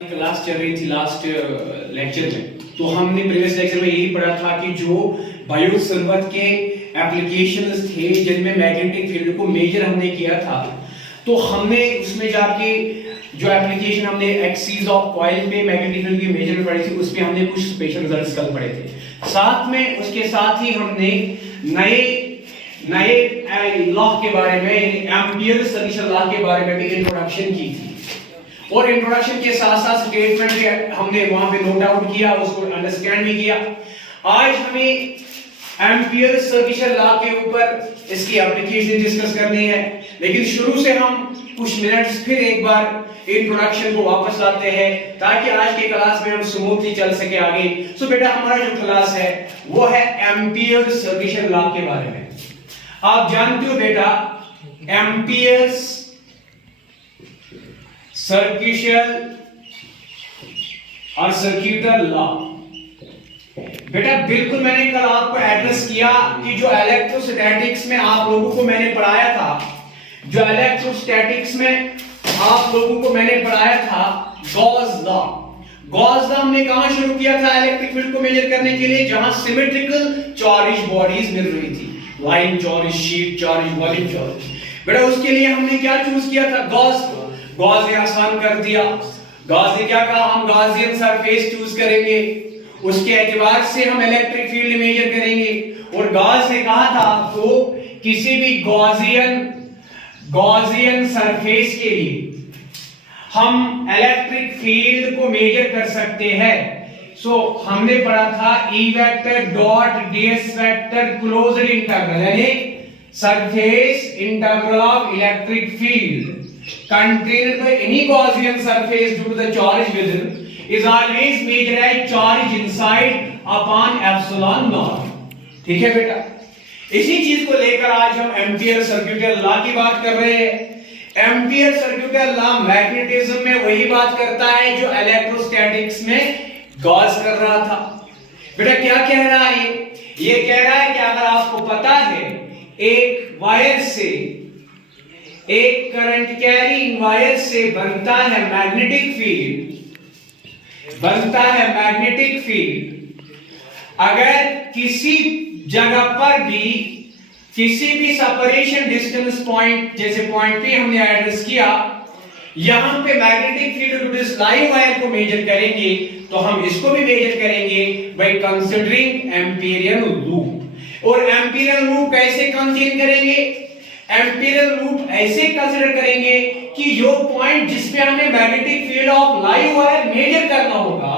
Class चल रही थी लास्ट लेक्चर में, तो हमने प्रीवियस लेक्चर में यही पढ़ा था कि जो बायोसर्वत के एप्लीकेशंस थे जिनमें मैग्नेटिक फील्ड को मेजर हमने किया था, तो हमने उसमें जाके जो एप्लीकेशन हमने एक्सिस ऑफ कॉइल पे मैग्नेटिक फील्ड की मेजर पढ़ी थी, उसमें हमने कुछ स्पेशल रिजल्ट्स कल पढ़े थे। साथ में उसके साथ ही हमने नए लॉ के बारे में, एम्पियर सर्किल लॉ के बारे में भी इंट्रोडक्शन की थी, और इंट्रोडक्शन के साथ साथ स्टेटमेंट भी हमने वहां पे नोट आउट किया, उसको अंडरस्टैंड भी किया। आज हमें एम्पियर सर्किल लॉ के ऊपर इसकी एप्लीकेशन डिस्कस करनी है, लेकिन शुरू से हम कुछ मिनट्स फिर एक बार इंट्रोडक्शन को वापस लाते हैं ताकि आज के क्लास में हम स्मूथली चल सके आगे। सो बेटा, हमारा जो क्लास है वो है एम्पियर सर्किल लॉ के बारे में। आप जानते हो बेटा, एम्पियर सर्किल और सर्क्यूटल लॉ, बेटा बिल्कुल मैंने कल आपको एड्रेस किया कि जो इलेक्ट्रोस्टैटिक्स में आप लोगों को मैंने पढ़ाया था, जो इलेक्ट्रोस्टैटिक्स में आप लोगों को मैंने पढ़ाया था गॉस लॉ। गॉस लॉ हमने कहां शुरू किया था इलेक्ट्रिक फील्ड को मेजर करने के लिए? जहां सिमेट्रिकल चार्ज बॉडीज मिल रही थी, line charge, sheet charge, volume charge. बेटा उसके लिए हमने क्या चूज किया था? गॉस को। गॉस ने आसान कर दिया। गॉस ने क्या कहा? हम गॉसियन सरफेस चूज करेंगे, उसके एतबार से हम इलेक्ट्रिक फील्ड मेजर करेंगे। और गॉस ने कहा था आपको किसी भी गॉसियन सरफेस के लिए हम इलेक्ट्रिक फील्ड को मेजर कर सकते हैं। सो हमने पढ़ा था E vector dot ds vector closed integral, यानी surface integral of electric field contained by any Gaussian surface due to the charge within is always measured as charge inside upon epsilon naught। ठीक है बेटा, इसी चीज को लेकर आज हम एम्पियर सर्किल लॉ की बात कर रहे हैं। एम्पियर सर्किल लॉ मैग्नेटिज्म में वही बात करता है जो इलेक्ट्रोस्टैटिक्स में गॉस कर रहा था। बेटा क्या कह रहा है ये कह रहा है कि अगर आपको पता है एक वायर से, एक करंट कैरिंग वायर से बनता है मैग्नेटिक फील्ड, अगर किसी जगह पर भी किसी भी सेपरेशन डिस्टेंस पॉइंट, जैसे पॉइंट पे हमने एड्रेस किया, यहां पे मैग्नेटिक फील्ड इस लाइन वायर को मेजर करेंगे, तो हम इसको भी मेजर करेंगे बाय कंसीडरिंग एम्पिरियल लूप। और एम्पिरियल लूप कैसे कंसीडर करेंगे? एम्पिरियल लूप ऐसे कंसीडर करेंगे कि जो पॉइंट जिस पे हमें magnetic field of live wire measure करना होगा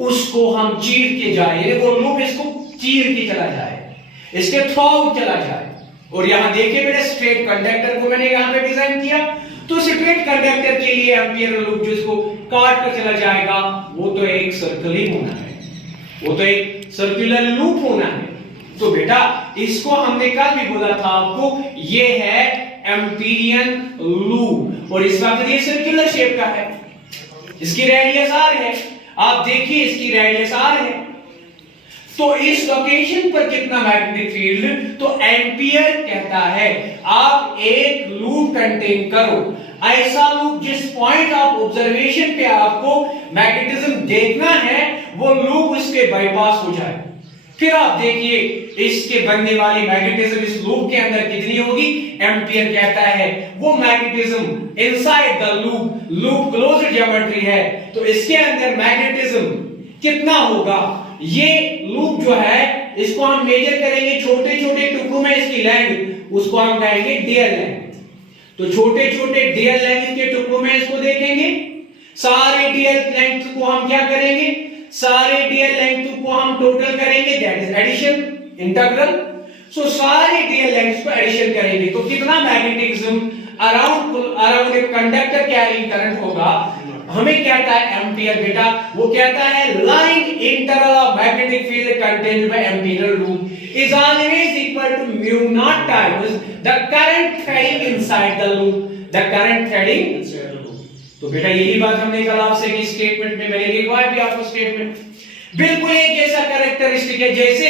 उसको हम चीर के जाए, वो लूप इसको चीर के चला जाए, इसके थ्रू आउट चला जाए। और यहां देखिए बेटा, स्ट्रेट कंडक्टर को मैंने यहां पे डिजाइन किया, तो स्ट्रेट कंडक्टर के लिए एम्पिरियल लूप जिसको काट कर चला जाएगा वो तो एक सर्कल ही होना है, वो तो एक सर्कुलर लूप होना है। तो बेटा इसको हमने कल भी बोला था आपको, ये है एम्पिरियन लूप, और इस वक्त ये सर्कुलर शेप का है, इसकी रेडियस r है, आप देखिए इसकी रेडियस r है। तो इस लोकेशन पर कितना मैग्नेटिक फील्ड? तो एम्पियर कहता है आप एक लूप कंटेन करो, ऐसा लूप जिस पॉइंट ऑफ ऑब्जर्वेशन पे आपको मैग्नेटिज्म देखना है वो लूप उसके बाईपास हो जाए। फिर आप देखिए इसके बनने वाली मैग्नेटिज्म इस लूप के अंदर कितनी होगी? एम्पियर कहता है वो magnetism inside the loop closed geometry है, तो इसके अंदर मैग्नेटिज्म कितना होगा? ये लूप जो है इसको हम मेजर करेंगे छोटे छोटे टुकड़ों में, इसकी लेंथ उसको हम कहेंगे डीएल लेंथ। तो छोटे छोटे डीएल लेंथ के टुकड़ों में इसको देखेंगे, सारे डीएल लेंथ को हम क्या करेंगे? सारे डीएल लेंथ को हम टोटल करेंगे, that is addition integral. So सारे डीएल लेंथ को एडिशन करेंगे तो कितना magnetism around a conductor carrying current होगा? हमें कहता है एम्पियर बेटा, वो कहता है line integral of magnetic field contained by Amperian loop is always equal to mu naught times the current threading inside the loop, the current threading inside the loop. तो बेटा यही बात हमने कल आपसे की स्टेटमेंट में, मैंने लिखवाया भी आपको स्टेटमेंट, बिल्कुल एक जैसा कैरेक्टरिस्टिक है जैसे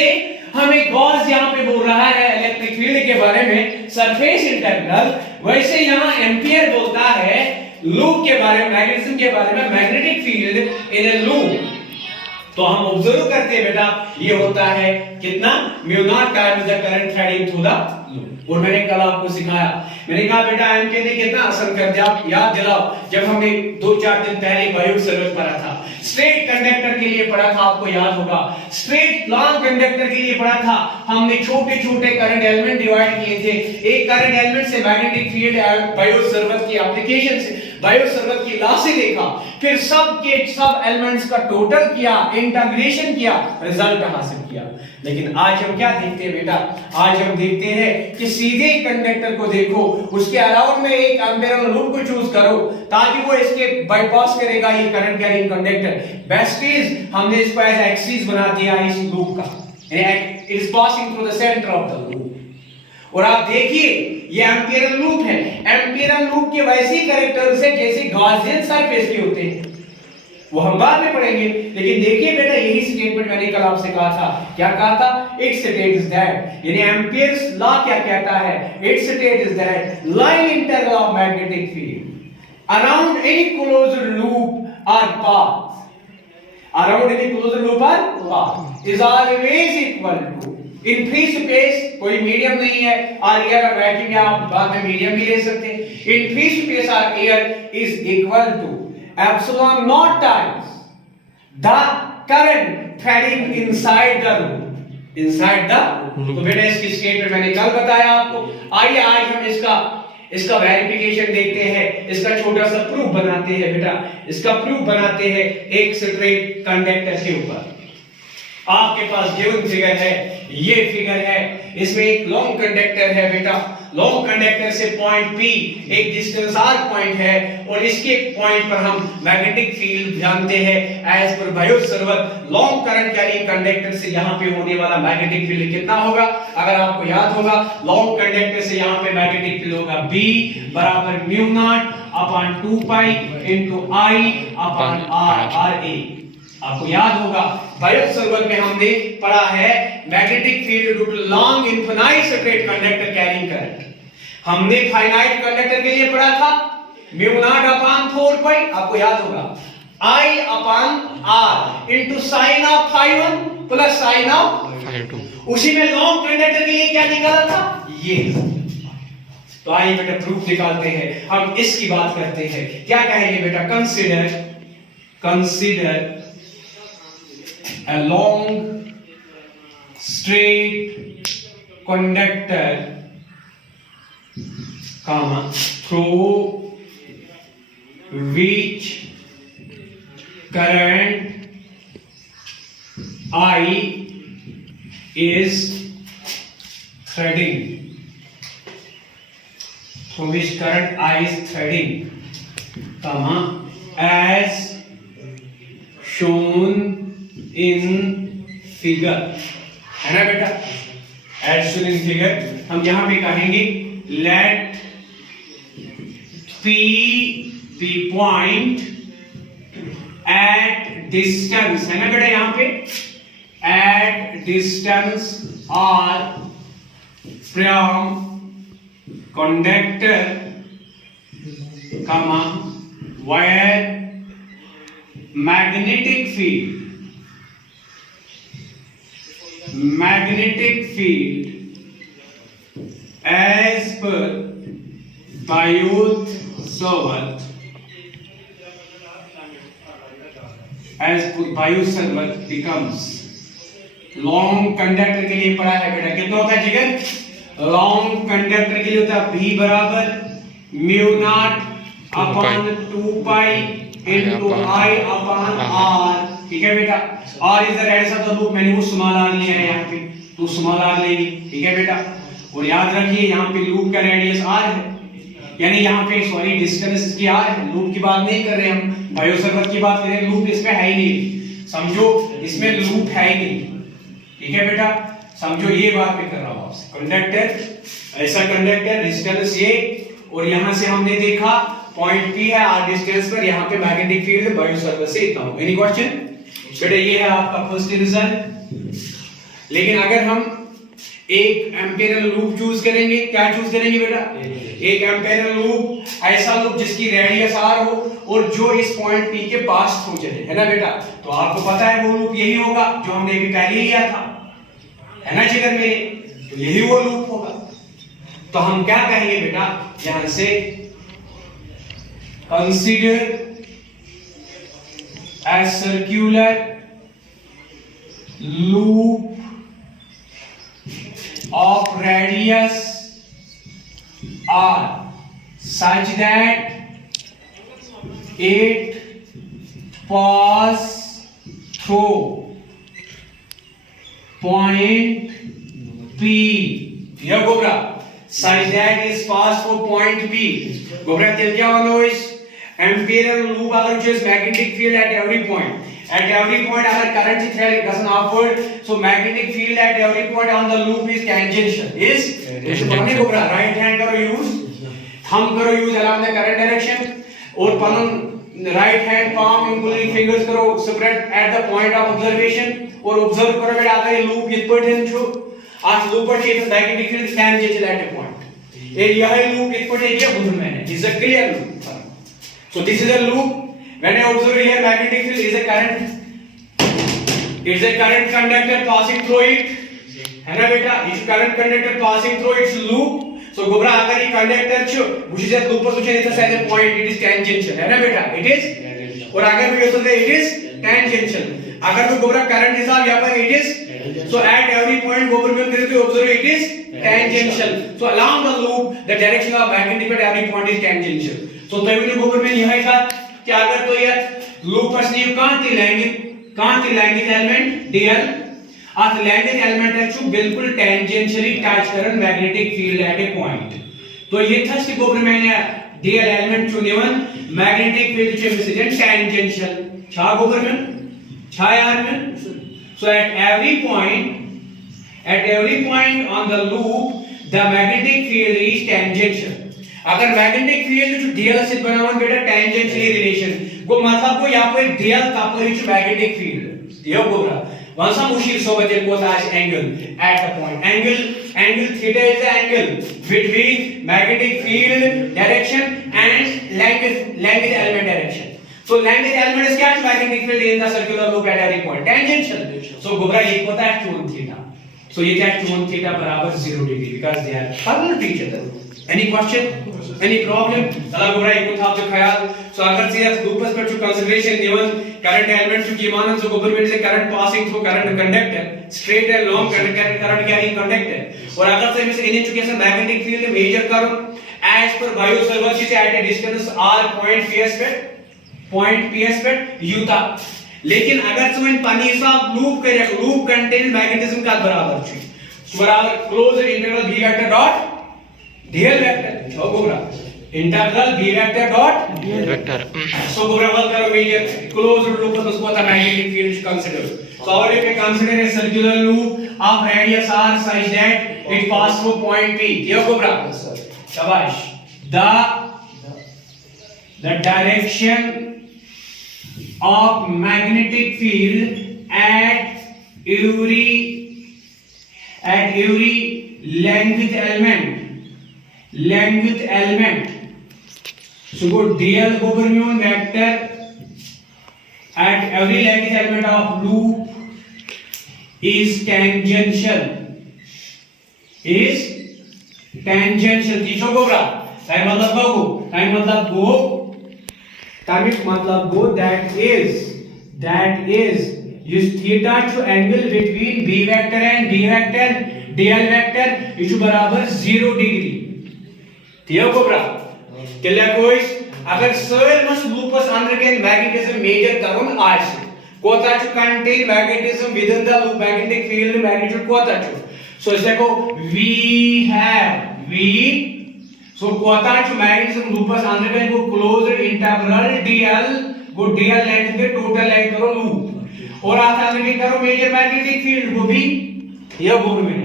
हमें गॉस यहां पे बोल रहा है इलेक्ट्रिक फील्ड के बारे में सरफेस इंटीग्रल, वैसे यहां एम्पियर बोलता है लूप के बारे में, मैग्नेटिज्म के बारे में, मैग्नेटिक फील्ड इन ए लूप, तो हम ऑब्जर्व करते हैं बेटा ये होता है कितना, mu naught times the current threading through the loop. और मैंने कल आपको सिखाया, मैंने कहा बेटा एम्पियर ने कितना असर कर दिया, याद दिलाओ जब हमने 2-4 दिन पहले बायो सर्किट पढ़ा था, स्ट्रेट कंडक्टर के लिए पढ़ा था, आपको याद होगा, स्ट्रेट लॉन्ग कंडक्टर के लिए पढ़ा था, हमने छोटे छोटे करंट एलिमेंट डिवाइड किए थे, एक करंट एलिमेंट से मैग्नेटिक फील्ड बायो सर्किट की एप्लीकेशन से, बायो सर्किट की लॉ से देखा, फिर सब के सब एलिमेंट्स का टोटल किया, इंटीग्रेशन किया, रिजल्ट हासिल किया। लेकिन आज हम क्या देखते हैं बेटा, आज हम देखते हैं कि सीधे कंडक्टर को देखो, उसके अराउंड में एक एम्पियर लूप को चूज करो ताकि वो इसके बाईपास करेगा ये current carrying conductor. Best is हमने इसको एज एक्सिस बना दिया इस लूप का, it is passing through the centre of the loop. और आप देखिए ये एम्पियर लूप है, एम्पियर लूप के वैसे कैरेक्टर्स है जैसे गॉसियन सरफेस के होते हैं, वो हम बाद में पढ़ेंगे। लेकिन देखिए बेटा यही स्टेटमेंट मैंने कल आपसे कहा था, क्या कहा था, इट स्टेट्स दैट, यानी एम्पियर्स लॉ क्या कहता है, it states that line integral of magnetic field around any closed loop और path, around any closed loop और path is always equal to, in free space कोई मीडियम नहीं है, और एयर और वैक्यूम या आप बाद में मीडियम भी ले सकते हैं, इन फ्री स्पेस और air is equal to epsilon naught times the current threading inside the loop, inside the तो बेटा इसकी स्टेटमेंट मैंने कल बताया आपको। आइए आज हम इसका वेरिफिकेशन देखते हैं, इसका छोटा सा प्रूफ बनाते हैं बेटा, इसका प्रूफ बनाते हैं एक स्ट्रेट कंडक्टर के ऊपर। आपके पास गिवन फिगर है, ये फिगर है, इसमें एक लॉन्ग कंडक्टर है बेटा, लॉन्ग कंडक्टर से पॉइंट P एक डिस्टेंस r पॉइंट है, और इसके पॉइंट पर हम मैग्नेटिक फील्ड जानते हैं as per Biot circuit, long current carrying conductor से यहां पे होने वाला मैग्नेटिक फील्ड कितना होगा, अगर आपको याद होगा लॉन्ग कंडक्टर से यहां पे मैग्नेटिक फील्ड होगा B बराबर mu not upon 2 pi into I upon RA। आपको याद होगा बायो सर्किट में हमने पढ़ा है magnetic field due to long infinite straight conductor carrying current, हमने फाइनाइट कंडक्टर के लिए पढ़ा था म्यू नॉट अपॉन 4 पाई, आपको याद होगा I upon R into sine of phi 1 plus sine of phi 2, उसी में लॉन्ग कंडक्टर के लिए क्या निकाला था ये। तो आइए बेटा प्रूफ निकालते हैं, हम इसकी बात करते हैं, क्या कहेंगे बेटा, consider a long straight conductor comma through which current I is threading, through which current I is threading comma as shown in figure, है ना बेटा, एज शोन इन फिगर। हम यहां पे कहेंगे late P be point at distance, है ना बेटा, यहां पे at distance r from conductor comma where magnetic field as per Bayouth Servet, as Bayouth Servet becomes long conductor के लिए पढ़ा है बेटा, कितना होता है जिगर, लॉन्ग कंडक्टर के लिए होता है B बराबर mu not upon 2 pi into I upon R, ठीक है बेटा, और इधर ऐसा तो लूप मैंने वो स्मॉल r लिया है, यहाँ पे तो स्मॉल r लेंगे, ठीक है बेटा। और याद रखिए यहाँ पे लूप का रेडियस r है, यानी यहाँ पे सॉरी डिस्टेंस इसकी r है, लूप की बात नहीं कर रहे हम, बायो सर्किट की बात कर रहे हैं, लूप इसमें है ही नहीं, समझो इसमें लूप है ही नहीं, ठीक है बेटा, समझो ये बात मैं कर रहा हूँ आपसे। कंडक्टर, ऐसा कंडक्टर, डिस्टेंस ये, और यहाँ से हमने देखा पॉइंट P है r डिस्टेंस पर, यहाँ पे मैग्नेटिक फील्ड बायो सर्किट से इतना हो। एनी क्वेश्चन बेटा, ये है आपका फर्स्ट रिजल्ट। लेकिन अगर हम एक एम्पेरियल लूप चूज करेंगे। क्या चूज करेंगे बेटा? एक एम्पेरियल लूप, ऐसा लूप जिसकी रेडियस r हो और जो इस पॉइंट P के पास थ्रू चले, है ना बेटा? तो आपको पता है वो लूप यही होगा जो हमने अभी पहले लिया था, है ना जिगर मेरे? तो यही वो लूप होगा। तो हम क्या कहेंगे बेटा यहां से, consider a circular loop of radius r such that it pass through point P. यह गोबरा such that is pass through point P. गोबरा तेल क्या होना हो इस एम्पिरियल लूप अगर which is magnetic field at every point. At every point अगर current is thread doesn't upward, so magnetic field at every point on the loop is tangential. Is पढ़ने को बड़ा right hand करो use, thumb करो use along the current direction और पनन right hand palm unguli fingers करो spread at the point of observation और observe करो बेटा अगर ये loop इस पर है जो आज loop पर चाहिए तो magnetic field is tangential at a point. ये यह loop इस पर है ये बुझ में है. Is a clear loop. So this is a loop. When I observe here, magnetic field is a current. It's a current conductor passing through it. है ना बेटा? It's current conductor passing through its loop. So गोबरा अगर ये conductor छो, मुझे जब loop पर सुचे इतना side point it is tangential. है ना बेटा? It is. और अगर भी यूज़ होते it is tangential. अगर भी गोबरा current हिसाब यहाँ पर it is. So at every point गोबर में करें तो observe it is tangential. So along the loop, the direction of magnetic field at every point is tangential. तो तभी गोबर में यह है कि अगर तो ये लूपस नीव कहां थी लैंगिक एलिमेंट डीएल आत लैंगिक एलिमेंट है जो बिल्कुल टेंजेंशियली टच करन magnetic field at a point. तो ये था कि गोबर में ने डीएल एलिमेंट जो निवन मैग्नेटिक फील्ड जो मिसिजन टेंजेंशियल छा गोबर में छा यार में। So at every point on the loop the magnetic field is tangential. अगर मैग्नेटिक फील्ड जो डीएल से बनावन बेटा टेंजेंशियली रिलेशन को मतलब को यहाँ पर डीएल का पर जो मैग्नेटिक फील्ड ये बोला वहां से मुश्किल सोबत एक होता है angle at the point angle theta is the angle between magnetic field direction and length element direction. So length element is क्या magnetic field in the circular loop at every point tangential. So गोबरा एक होता है tan theta. सो ये क्या tan theta बराबर 0 degree because they are parallel to each other. Any question? Any problem? चला गोबरा एक तो था जो ख्याल। So अगर से इस लूपस पर जो कंसीडरेशन गिवन करंट एलिमेंट जो की मानन जो गोबर में से current passing through current conductor straight and long current carrying conductor और अगर से इन एजुकेशन मैग्नेटिक फील्ड मेजर करो एज पर बायो सर्वर से at a distance r point ps पे यूता। लेकिन अगर तुम पानी हिसाब लूप करे लूप कंटेन मैग्नेटिज्म का बराबर छै बराबर closed integral v vector dot dl vector छो गोबरा integral v vector dot dl vector. So गोबरा वर्क करो मेजर क्लोज्ड लूप तो उसको था मैग्नेटिक फील्ड कंसीडर। सो और if we consider a circular loop of radius r such that it pass through point p ये गोबरा शाबाश the direction of magnetic field at every length element so go dl over mu vector at every length element of loop is tangential तीसो Gobra time मतलब गो that is use theta to angle between b vector and d vector dl vector इस बराबर 0 degree थियो गोबरा केला कोई अगर soil मस loops अंडरगेन magnetism major करून आज कोता छु contain magnetism with in the loop magnetic field magnitude कोता छु सो देखो so कोता छु मैग्नेटिज्म लूपस अंडरगेन को क्लोज्ड इंटीग्रल dl को dl लेंथ के टोटल लेंथ करो लूप और आता अंडरगेन करो मेजर मैग्नेटिक फील्ड को भी यह बोल में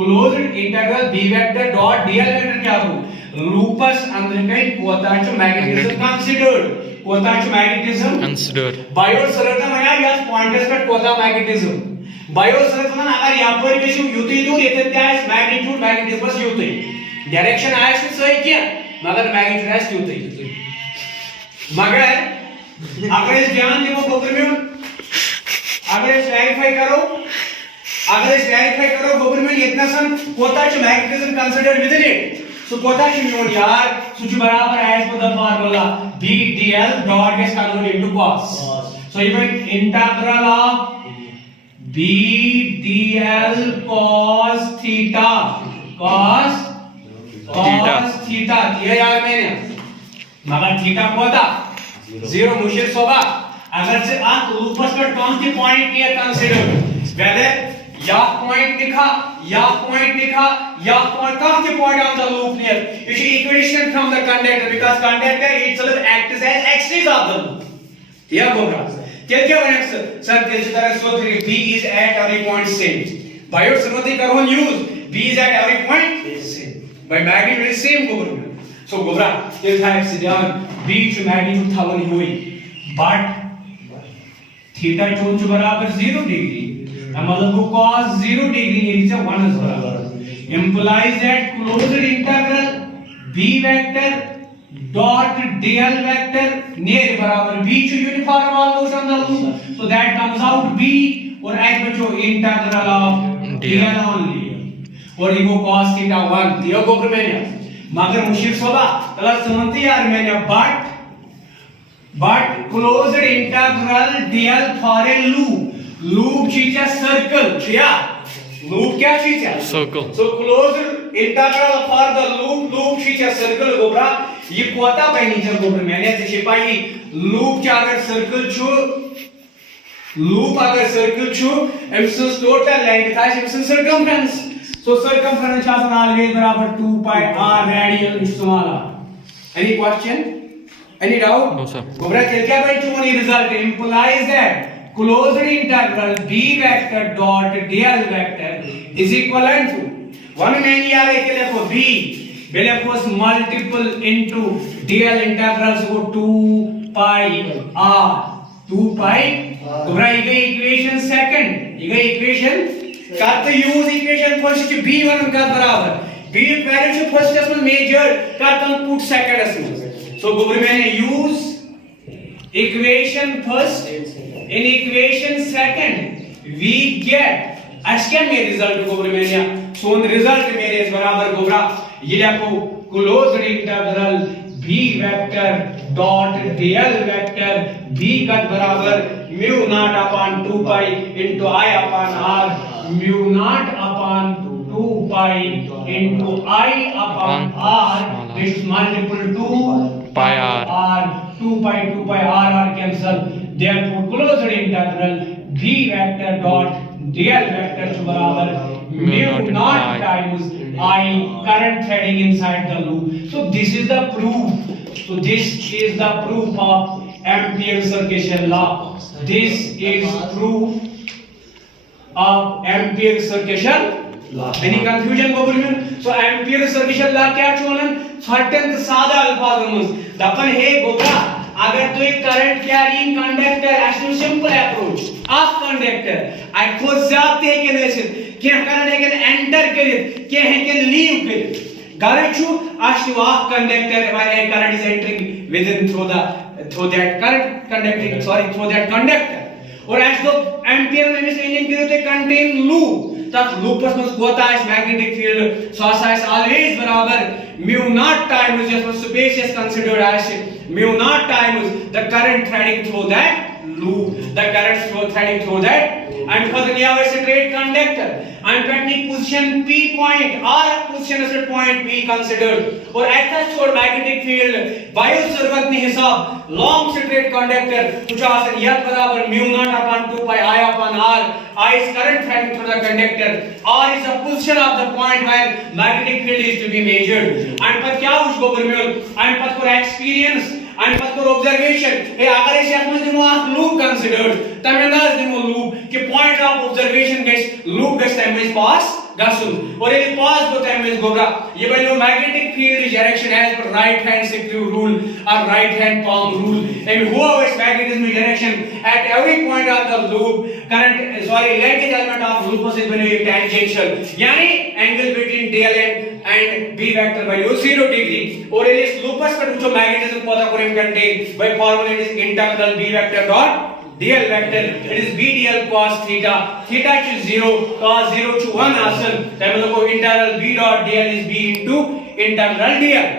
closed integral b vector dot dl vector क्या हो लूपस अंडरगेन कोता छु मैग्नेटिज्म कंसीडर्ड बायो सरलता में या पॉइंटर्स पर कोता मैग्नेटिज्म बायो सर्कल अगर यापर गयो युतै दूर येते त्यास मैग्नीट्यूड बस युतै डायरेक्शन आयस सही किया मगर मैग्नीट्यूड आयस युतै मगर अगर इस ध्यान दिमो गोबर में अगर इस वेरीफाई करो गोबर में इतना सन कोता च magnetism considered with it so कोता च मियोन यार सो बराबर as per the formula b dl dot gets converted into cos so you get integral of b dl cos theta दिया यार मैंने मगर थीटा कोता 0 मुश्किल सोबा अगर से आप लूपस पर कौन सी पॉइंट किया कंसीडर वेदर या पॉइंट लिखा या पॉइंट कौन सी point on the loop near you should equation from the conductor because conductor itself acts as axis of the loop या बोल रहा क्या बने सर तेज तरह so b is at every point same Biot Savart करो use b is at every point same by magnitude is same गोबर so गोबरा ये था एक्सीडेंट b to magnitude था वो हुई but थीटा चोंच बराबर 0 डिग्री मतलब को cos 0 डिग्री ये से 1 is बराबर implies that closed integral b vector dot dl vector near बराबर b to uniform all motion the loop so that comes out b और h बचो integral of dl only और ये cos theta 1 दियो को मैंने मगर मुश्किल सोबा तला समझती यार मैंने but closed integral dl for a loop चीज है सर्कल क्या loop क्या चीज है circle so closed integral for the loop चीज है सर्कल गोबरा ये कोता बनी जब गोबर मैंने जैसे पाई loop क्या अगर सर्कल छो एप्सिलॉन टोटल लेंथ था epsilon circumference so circumference is always बराबर 2 pi r radial इस्तेमाल any question any doubt no sir गोबरा क्या बन चुकी result implies that closed integral b vector dot dl vector is equivalent to 1 many यार के लिखो b बेले कोस multiple into dl integrals को 2 pi r 2 pi गोबरा ये इक्वेशन सेकंड ये इक्वेशन करते यूज इक्वेशन फर्स्ट b1 का बराबर b वैल्यू फर्स्ट इसमें मेजर करते पुट सेकंड इसमें सो गोबर मैंने use equation first in equation second we get askan में result गोबर मैंने so result मेरे इस बराबर गोबरा ये लिखो closed integral b vector dot dl vector b का बराबर mu naught upon 2 pi into I upon r mu naught upon 2 pi into I upon r which is multiple 2 pi r 2 pi r cancel therefore closed integral b vector dot dl vector to barabar mu naught times I current threading inside the loop so this is the proof of Ampere's circulation law this is proof of Ampere's circulation law any confusion गोबर में so Ampere's circulation law क्या चोलन अत्यंत सादा अल्फाज में दफन है गोबरा अगर तो एक करंट कैरिंग कंडक्टर एसो simple approach of conductor I खुद जाते है कि नहीं के करंट है कि एंटर करे के है कि लीव करे गरचू आशु of conductor while current is entering within through that current conducting sorry through that conductor और एज दो एम्पियर में मीनिंग करे तो कंटेन लूप तब लूपस में कोता है magnetic field so size always बराबर mu naught times just space is considered as mu naught times the current threading through that loop the current flow threading through that and for the nearby straight conductor and pending position p point or position at point p considered और ऐसा छोड़ magnetic field वायु सर्वत ने हिसाब long straight conductor कुछ आसन यह बराबर mu naught upon 2 pi I upon r I is current threading through the conductor r is the position of the point where magnetic field is to be measured and पर क्या उस गोबर में and पर for experience and पर for observation ए अगर इसे अपने दिमाग आप loop considered तब अंदाज दिमाग loop कि point of observation gets loop gets time is pass गसुन और ये पास को तमेज गोगा ये बनो magnetic field direction as per right hand सेक्टिव रूल और right hand palm rule and whoever's magnetism direction at every point of the loop current electric element of lupus is bano tangential यानी angle between dl and b vector by 0 degree और इस lupus पर जो magnetism पता करें contain by formula it is integral b vector dot dl vector it is b dl cos theta theta is 0 cos 0 to 1 आसन तब लोगों integral b dot dl is b into integral dl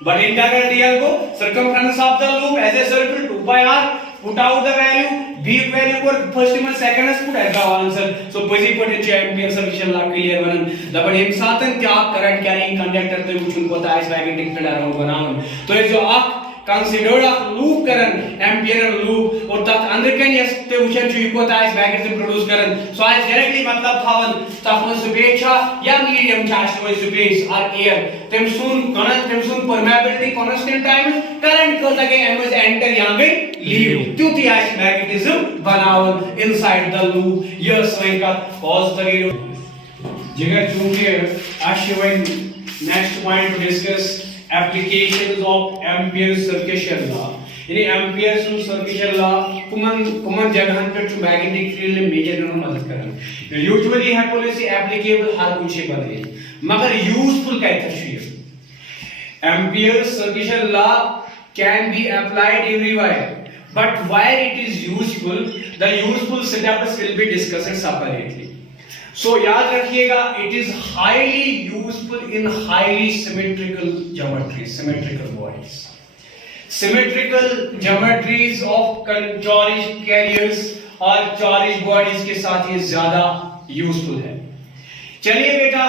but integral dl को circumference of the loop as a circle 2 pi r put out the value b value for first and second is put as the answer so busy potential ampere circulation law clear बनन दबन हम सातन क्या current carrying conductor तो कुछ पता है magnetic field around बनावन तो ये जो आप considered a loop current ampere loop और तक अंदर के यस ते वचन जो कोता है मैग्नेटिज्म प्रोड्यूस करन सो आज डायरेक्टली मतलब थावन तफन स्पेस छा या मीडियम चार्ज वो स्पेस और एयर तम सुन परमेबिलिटी कांस्टेंट टाइम करंट को लगे एमएस एंटर यहां पे लीव त्योती आज मैग्नेटिज्म बनावन इनसाइड द लूप यह समय का कॉज तरीरो जगह चूंकि आज one next point two discuss applications of Ampere's circulation law यानी Ampere's circulation law कुमन जगहन पे जो मैग्नेटिक फील्ड में मेजर करने में मदद करन यूजुअली है पॉलिसी एप्लीकेबल हर कुछ बदले मगर यूजफुल कहते हैं Ampere's circulation law can be applied everywhere but where it is useful the useful steps will be discussed separately so याद रखिएगा it is highly useful in highly symmetrical geometries symmetrical bodies symmetrical geometries of charge carriers और charge bodies के साथ ये ज्यादा useful है चलिए बेटा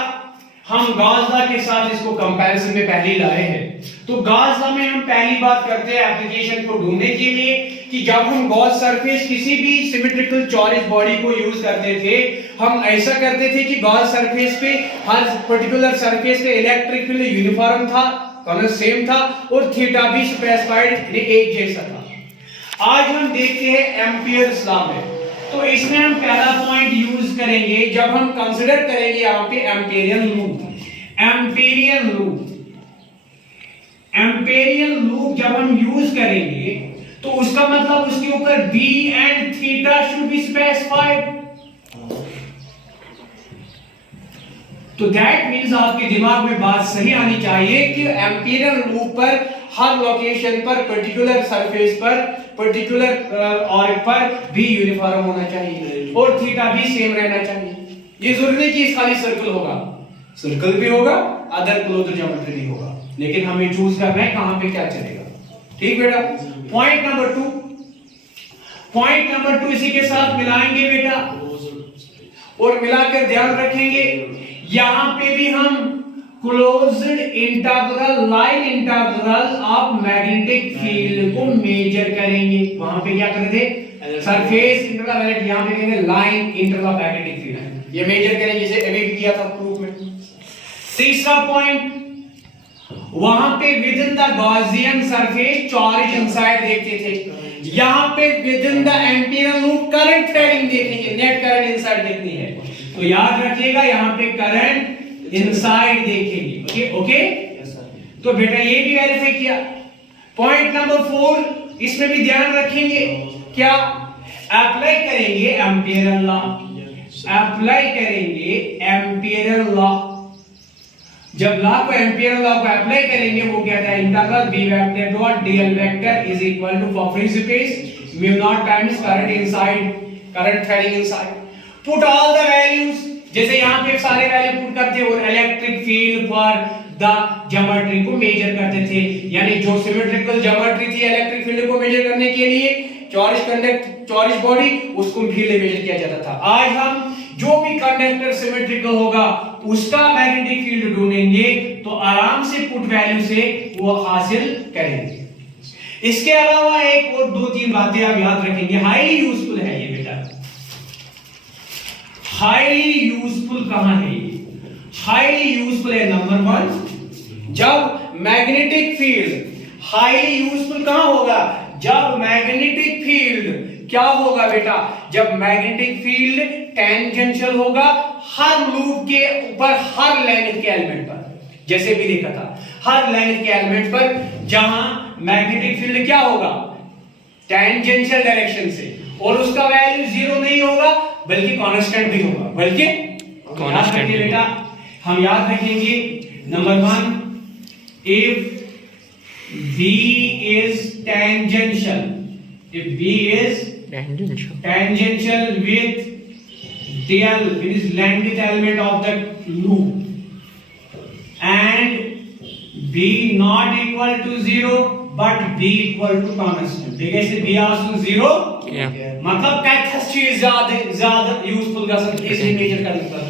हम गॉस लॉ के साथ इसको कंपैरिजन में पहले लाए हैं तो गॉस लॉ में हम पहली बात करते हैं एप्लीकेशन को ढूंढने के लिए कि जब हम गॉस सरफेस किसी भी सिमेट्रिकल चॉरस बॉडी को यूज करते थे हम ऐसा करते थे कि गॉस सरफेस पे हर पर्टिकुलर सरफेस पे इलेक्ट्रिक फील्ड यूनिफॉर्म था कलर सेम था और थीटा भी स्पेसिफाइड एक जैसा था आज हम देखते हैं एम्पियर्स लॉ में तो इसमें हम पहला पॉइंट यूज करेंगे जब हम कंसीडर करेंगे यहां पे एम्पिरियन लूप जब हम यूज करेंगे तो उसका मतलब उसके ऊपर b and theta should be specified तो दैट मींस आपके दिमाग में बात सही आनी चाहिए कि एम्पिरियन लूप पर हर लोकेशन पर पर्टिकुलर सरफेस पर पर्टिकुलर और पर भी यूनिफॉर्म होना चाहिए और थीटा भी सेम रहना चाहिए ये जरूरी नहीं कि खाली सर्कल होगा सर्कल भी होगा अदर क्लोज्ड ज्योमेट्री भी होगा लेकिन हमें चूज करना है कहां पे क्या चलेगा ठीक बेटा पॉइंट नंबर 2 इसी के साथ मिलाएंगे बेटा और मिलाकर ध्यान रखेंगे यहां पे भी हम closed integral line integral of magnetic field को मेजर करेंगे वहां पे क्या कर रहे थे सरफेस इंटीग्रल वैलिड यहां पे कहेंगे line integral of magnetic field ये मेजर करेंगे जैसे अभी किया था प्रूफ में तीसरा पॉइंट वहां पे within the Gaussian surface charge inside देखते थे यहां पे within the Amperian loop current threading देखेंगे नेट करंट इनसाइड देखनी है तो याद रखिएगा यहां पे करंट इनसाइड देखेंगे ओके तो बेटा ये भी वेरीफाई किया पॉइंट नंबर 4 इसमें भी ध्यान रखेंगे क्या अप्लाई करेंगे एम्पिरियन लॉ जब लॉ को एम्पिरियन लॉ को अप्लाई करेंगे वो क्या था integral b vector dot dl vector is equal to for free space mu not times current inside current threading inside put all the values जैसे यहां पे सारे वैल्यू पुट करते हैं और electric field for the geometry को measure करते थे यानी जो सिमेट्रिकल ज्योमेट्री थी इलेक्ट्रिक फील्ड को मेजर करने के लिए चॉरस बॉडी उसको फील्ड मेजर किया जाता था आज हम जो भी कंडक्टर सिमेट्रिकल होगा उसका मैग्नेटिक फील्ड ढूंढेंगे तो आराम से पुट वैल्यू से वो हासिल करेंगे इसके अलावा एक और 2-3 बातें आप याद रखेंगे हाईली यूजफुल है ये बेटा हाईली यूजफुल कहां है ये हाईली यूजफुल है नंबर 1 जब मैग्नेटिक फील्ड हाईली यूजफुल कहां होगा जब मैग्नेटिक फील्ड क्या होगा बेटा, जब मैग्नेटिक फील्ड टेंजेंशियल होगा हर लूप के ऊपर, हर लेंथ के एलिमेंट पर, जैसे भी देखा था, हर लेंथ के एलिमेंट पर जहां मैग्नेटिक फील्ड क्या होगा, टेंजेंशियल डायरेक्शन से, और उसका वैल्यू जीरो नहीं होगा बल्कि कांस्टेंट भी होगा, बल्कि कांस्टेंट बेटा हम याद रखेंगे। Number 1, if B is tangential, if B is tangential with dl, it is length element of the loop, and B not equal to 0 but B equal to constant, ठीक है, इसे B also 0, मतलब कैथस चीज ज्यादा यूजफुल गसन इसी major करने पर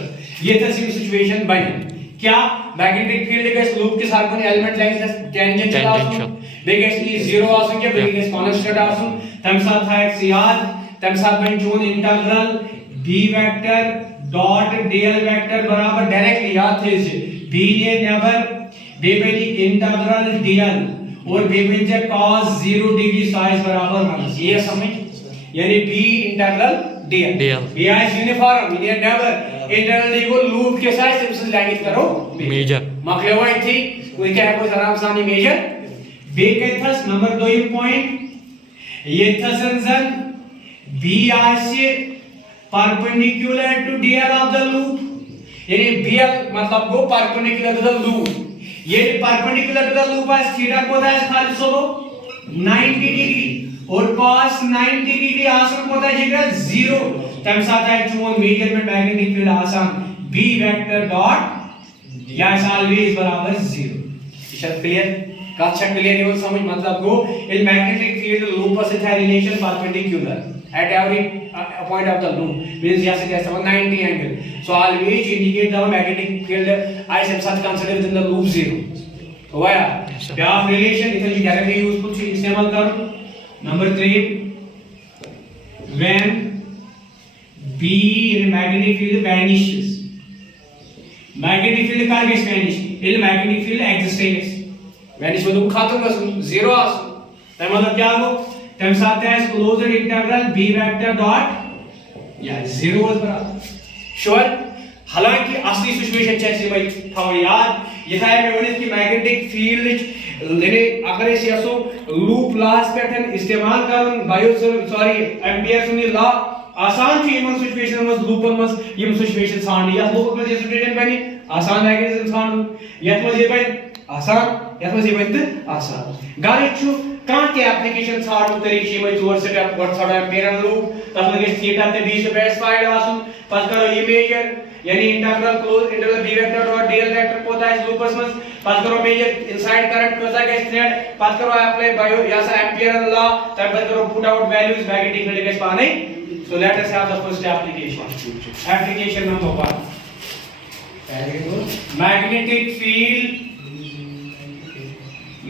ये तस्वीर सिचुएशन बनी क्या, मैग्नेटिक फील्ड के लूप के साथ कोई एलिमेंट लेंथ टेंजेंशियल आसुन बेगेसली 0 आसुन के बेगेस कांस्टेंट आसुन तम साथ है एक याद तम साथ में चून integral b vector dot dl vector बराबर डायरेक्टली याद थे इसे b ने नेवर बेबेली इंटीग्रल dl और बेबेली जे cos 0 डिग्री साइज बराबर 1 ये समझ, यानी b integral dl b is uniform, ये नेवर इंटरनली को लूप के साथ सिंपल लैंग्वेज करो मेजर मखलेवा थी कोई क्या है, कोई आराम सानी मेजर बेकथस नंबर 2 पॉइंट ये थसन बी आसे perpendicular to d l of the loop, यानी बीएल मतलब go perpendicular to the loop, ये परपेंडिकुलर टू द लूप आस थीटा को है खाली सो 90 डिग्री और cos 90 डिग्री आसन को है जगह 0 तम साथ है चून मेजरमेंट मैग्नेटिक फील्ड आसान b वेक्टर डॉट या ऑलवेज बराबर 0, इशत क्लियर काचा क्लियर ये समझ मतलब go in magnetic field loop से था relation perpendicular at every point of the loop means यहां से कैसे 90 angle, so always indicate the magnetic field I same साथ consider within the loop 0 तो वाया क्या रिलेशन इतनी डायरेक्टली यूजफुल चीज इस्तेमाल करो। Number 3, when B in magnetic field vanishes, magnetic field का कैसे vanish, इल magnetic field exists, vanish मतलब खत्म बस 0 आस, तब मतलब क्या हो, तब साथ है closed integral B vector dot या 0 बराबर, श्योर, हालांकि असली सिचुएशन कैसे भाई था याद, ये था मैं बोले कि मैग्नेटिक फील्ड लेने अगर इसे असो लूप लॉस पैटर्न इस्तेमाल करन बायो सॉरी एम्पियर सुनी लॉ आसान थी इन सिचुएशन में लूपन में यम सिचुएशन सांड या लूप में सिचुएशन बनी आसान मैग्नेटिज्म सांड यत में ये बन आसान यत में ये बन आसान गाड़ी छु कहां के एप्लीकेशन सांड तरीके में 4 स्टेप 1 एम्पियर लूप तब लगे थीटा ते 20 स्पेसिफाइड आसन पस करो ये मेजर यानी integral close integral b vector dot dl vector कोता है लूपस में पास करो मेजर इनसाइड करंट कोता है स्ट्रेट पास करो अप्लाई बायो या सा एम्पियर लॉ तब करो put out values magnetic field के पाने, so let us have the first application number 1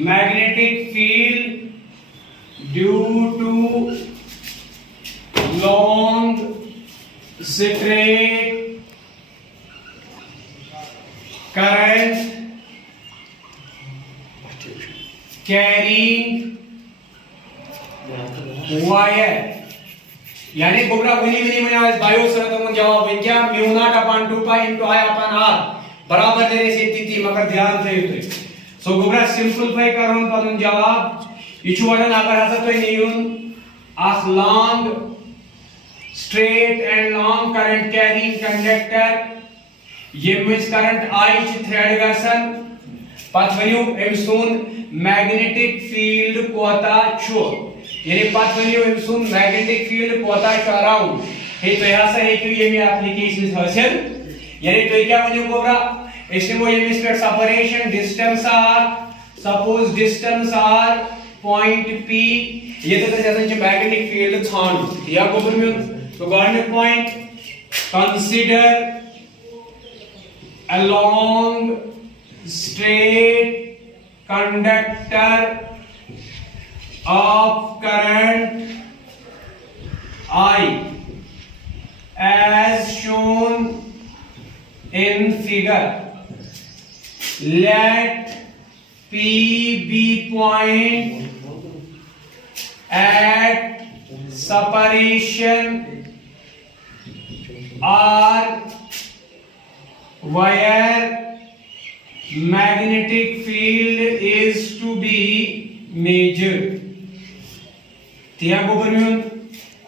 magnetic field due to long straight current carrying wire, यानी गोबरा वनी में आज बायो सर तो मन जवाब है क्या mu not upon 2 pi into I upon r बराबर देने से इतनी मगर ध्यान से थे, सो गोबरा सिंपलीफाई करून पन जवाब इचु वन अगर हसा तो नीन as long straight and long current carrying conductor यमिच करंट आई च थ्रेड गसन पत वनियो एमसुन मैग्नेटिक फील्ड कोता छु, यानी पत वनियो एमसुन मैग्नेटिक फील्ड कोता छु अराउंड हे तो यहां से है कि ये में एप्लीकेशंस हासिल, यानी तो क्या वनियो गोबरा एस्टिमो यमिच पे separation distance r suppose distance r point p ये तो जैसे कि मैग्नेटिक फील्ड छान या गोबर में तो government point consider a long straight conductor of current I as shown in figure. Let P be point at separation are where magnetic field is to be measured. तिया गोबर में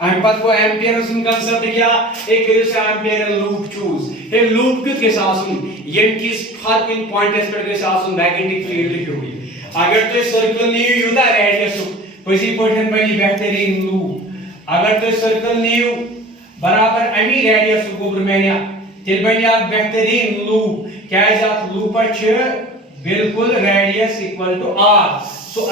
हम पत को एम्पियर सुन कांसेप्ट क्या एक करियो से एम्पियर लूप चूज ये लूप कित के साथ सुन ये किस हर कोई पॉइंट एस्पेक्ट के साथ सुन मैग्नेटिक फील्ड हुई अगर तो सर्कल नहीं युदा रेडियस पसी पठन बनी बेहतरीन लूप अगर तो सर्कल नहीं बराबर अमी रेडियस गोबर में तेल बनी बेहतरीन लूप क्या जात लूप बिल्कुल radius equal to r so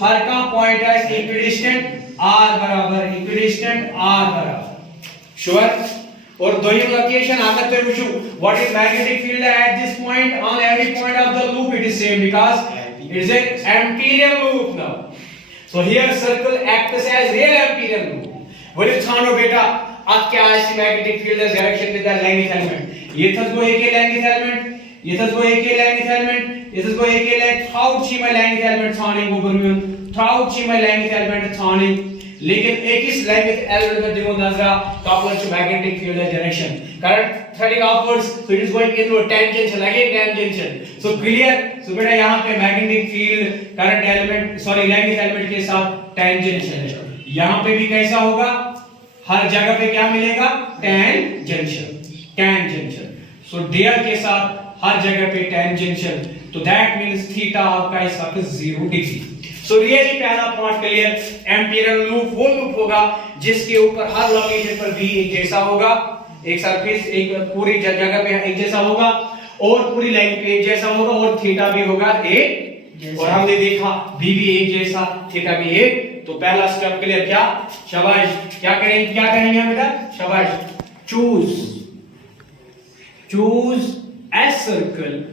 हर का पॉइंट है इक्विडिस्टेंट r बराबर इक्विडिस्टेंट r बराबर श्योर और दोनों लोकेशन अगर तो वुचु what is magnetic field at this point on every point of the loop it is same because it is an amperial loop now so here circle acts as real amperial loop बोले छानो बेटा अब क्या है magnetic field direction with the length element ये थस गो एक लैंगिथ एलिमेंट ये थस गो एक लैंगिथ एलिमेंट ये थस गो एक लैंगिथ थ्राउट छी में लैंगिथ एलिमेंट छाने गोबर में थ्राउट छी में लैंगिथ एलिमेंट छाने लेकिन एक इस लैंगिथ एलिमेंट में देखो नजरा कपल टू magnetic field direction current threading upwards so it is going inward tangential again tangential so clear so बेटा यहां पे magnetic field current element sorry length element के साथ टेंजेंशियल है यहां पे भी कैसा होगा हर जगह पे क्या मिलेगा टेंजेंशियल सो डेल के साथ हर जगह पे टेंजेंशियल तो दैट मींस थीटा आपका इस वक्त 0 डिग्री सो रियली पहला पॉइंट क्लियर एम्पिरियल लूप वो लूप होगा जिसके ऊपर हर लोकेशन पर भी एक जैसा होगा एक सरफेस एक पूरी जगह पे एक जैसा होगा और पूरी लाइन पे एक जैसा होगा और थीटा भी होगा एक और हमने देखा भी एक जैसा थीटा भी एक तो पहला स्टेप क्लियर क्या शाबाश क्या करेंगे बेटा शाबाश choose a circle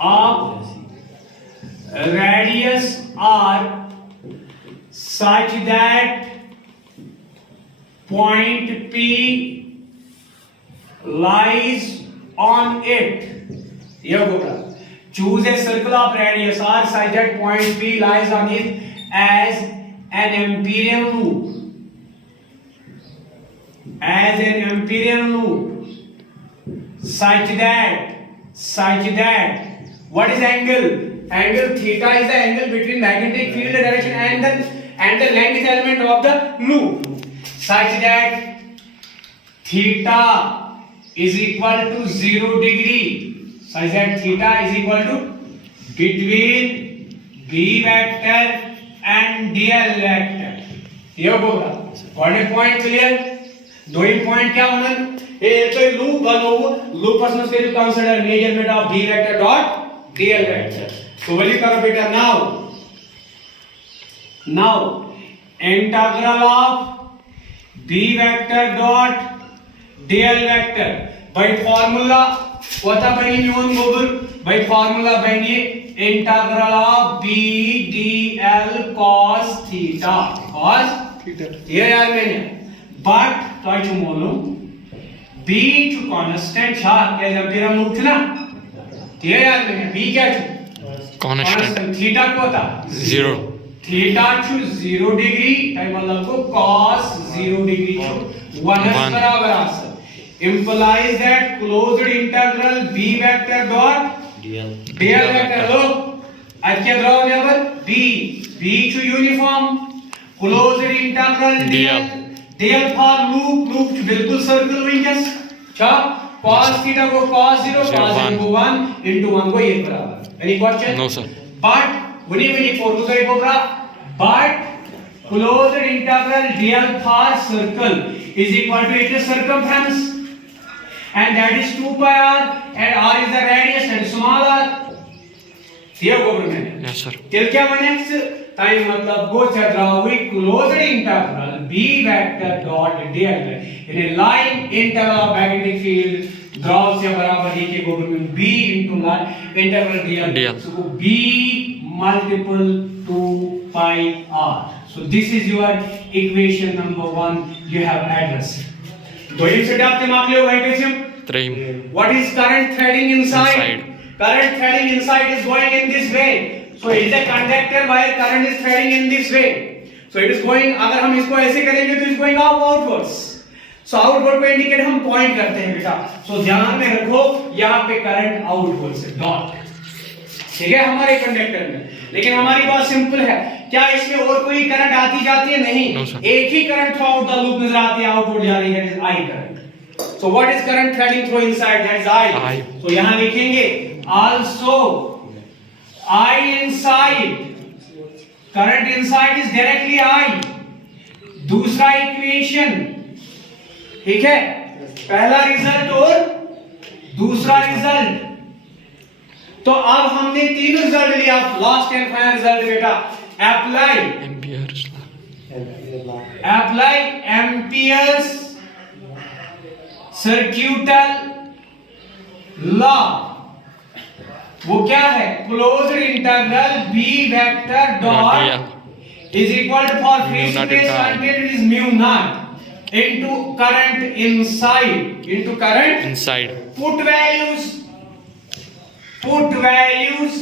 of radius r such that point P lies on it यह होगा choose a circle of radius r such that point P lies on it as an amperial loop such that what is angle theta is the angle between magnetic field direction and the length element of the loop such that theta is equal to 0 degree such that theta is equal to between b vector and dl vector ये होगा coordinate point clear दो ही point क्या होना ये तो loop बनो loop पर से you consider measurement of b vector dot dl vector तो वही करो बेटा now integral of b vector dot dl vector by formula होता बनी न्यून गोबर बाय फार्मूला बनी integral of b dl cos theta ये याद मैंने बट तो जो मालूम b जो कांस्टेंट था क्या जब तेरा लूप था ना ये याद मैंने b क्या था कांस्टेंट थीटा को था 0 थीटा जो 0 डिग्री टाइम मतलब को cos 0 डिग्री जो 1 बराबर आसा implies that closed integral b vector dot dl vector लो आज क्या ड्रॉ हो जाएगा b जो uniform closed integral dl for loop जो बिल्कुल सर्कल विंगस अच्छा cos थीटा को cos 0 cos 0 को 1 into 1 को 1 बराबर any question no sir but when formula को बरा but closed integral dl for circle is equal to its circumference and that is 2 pi r and r is the radius and small r here go मैंने yes sir till क्या बने time मतलब go चल रहा हुई closed integral b vector dot dl in a line integral of magnetic field draws से बराबर ये के go में b into line integral dl so b multiple 2 pi r so this is your equation number 1 you have addressed दो ही से आप दिमाग ले वही कैसे 3 what is current threading inside current threading inside is going in this way so it is a conductor where current is threading in this way so it is going, अगर हम इसको ऐसे करेंगे तो is going outwards. So outward को indicate हम point करते हैं बेटा। सो ध्यान में रखो यहाँ पे करंट आउटवर्ड से डॉट, ठीक है, हमारे कंडक्टर में। लेकिन हमारी बात सिंपल है, क्या इसमें और कोई करंट आती जाती है? नहीं, एक ही current throughout the loop नजर आती है, आउटवर्ड जा रही है, that is I current. So what is current threading through inside? That is I. सो यहां लिखेंगे also I inside, current inside is directly I. दूसरा इक्वेशन, ठीक है, पहला रिजल्ट और दूसरा रिजल्ट। तो अब हमने तीन रिजल्ट लिया, लास्ट एंड फाइनल रिजल्ट बेटा। Apply Ampere's circuital law. वो क्या है? Closed interval b vector dot is equal to for free space content is mu not into current inside, into current inside. Put values,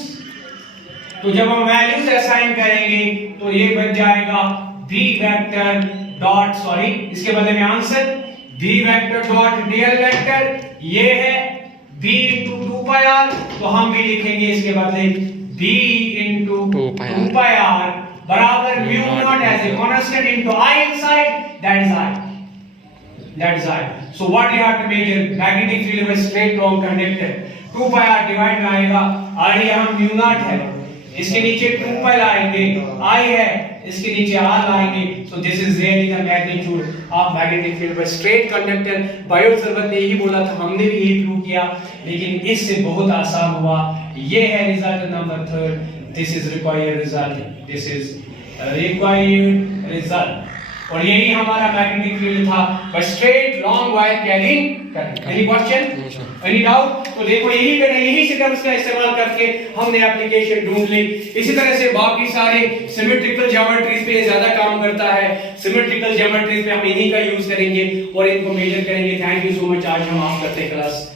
तो जब हम values assign करेंगे तो ये बन जाएगा बी वेक्टर डॉट, सॉरी इसके बदले में answer b vector dot d l vector, ये है b इंटू 2 पाई r, तो हम भी लिखेंगे इसके बदले b इंटू 2 पाई r बराबर mu not as a constant into i inside, that is i, that is I. So what you have to measure? Magnetic field of a straight long conductor 2 pi r divide में आएगा, r यहाँ mu naught है, इसके नीचे 2 pi लाएंगे, I है, इसके नीचे r लाएंगे। So this is really the magnitude of magnetic field of a straight conductor। Biot Savart ने यही बोला था, हमने भी यही प्रूव किया, लेकिन इससे बहुत आसान हुआ। ये है result number 3। This is required result, this is required result। और यही हमारा मैग्नेटिक फील्ड था, but straight long wire carrying current. Any question, any doubt? तो देखो यही पे यही सिस्टम्स का इस्तेमाल करके हमने एप्लीकेशन ढूंढ ली। इसी तरह से बाकी सारे सिमेट्रिकल ज्योमेट्रीज पे ज्यादा काम करता है, सिमेट्रिकल ज्योमेट्रीज पे हम इन्हीं का यूज करेंगे और इनको मेजर करेंगे। Thank you so much. आज हम ऑफ करते हैं क्लास।